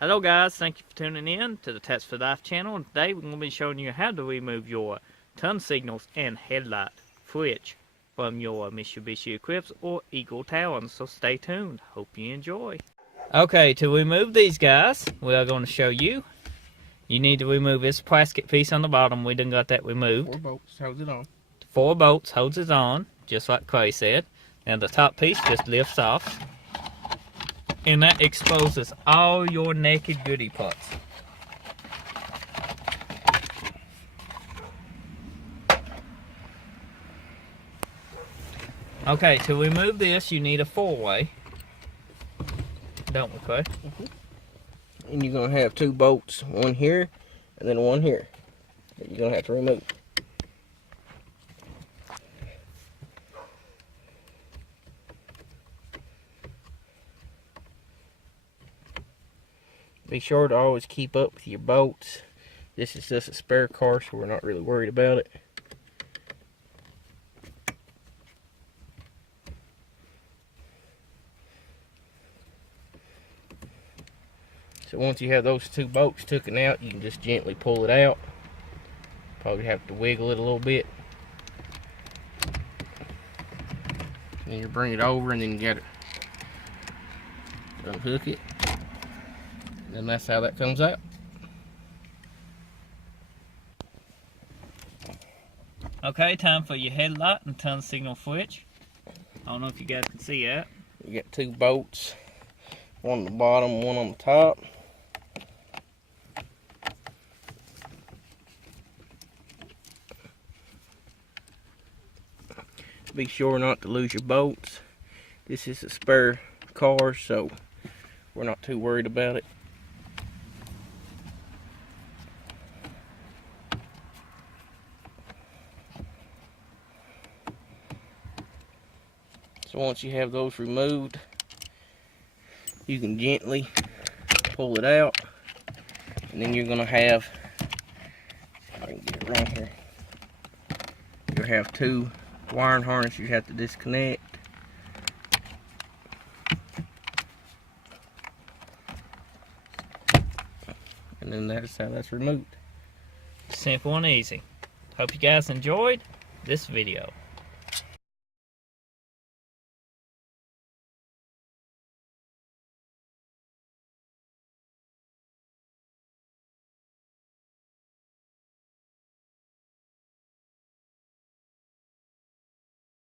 Hello guys, thank you for tuning in to the TattsForLife channel. And today we're going to be showing you how to remove your turn signals and headlight switch from your Mitsubishi Eclipse or Eagle Talon. So stay tuned. Hope you enjoy. Okay, to remove these guys, we are going to show you. You need to remove this plastic piece on the bottom. We done got that removed. 4 bolts holds it on. 4 bolts holds it on, just like Clay said. And the top piece just lifts off. And that exposes all your naked goodie parts. Okay, to remove this, you need a 4-way. Don't we, Clay? And you're going to have 2 bolts, one here and then one here, that you're going to have to remove. Be sure to always keep up with your bolts. This is just a spare car, so we're not really worried about it. So once you have those 2 bolts taken out, you can just gently pull it out. Probably have to wiggle it a little bit. And you bring it over and then you gotta unhook it. And that's how that comes out. Okay, time for your headlight and turn signal switch. I don't know if you guys can see that. You got 2 bolts, one on the bottom, one on the top. Be sure not to lose your bolts. This is a spare car, so we're not too worried about it. So once you have those removed, you can gently pull it out, and then you're going to have, if I can get it right here, you'll have 2 wiring harnesses you have to disconnect. And then that's how that's removed. Simple and easy. Hope you guys enjoyed this video.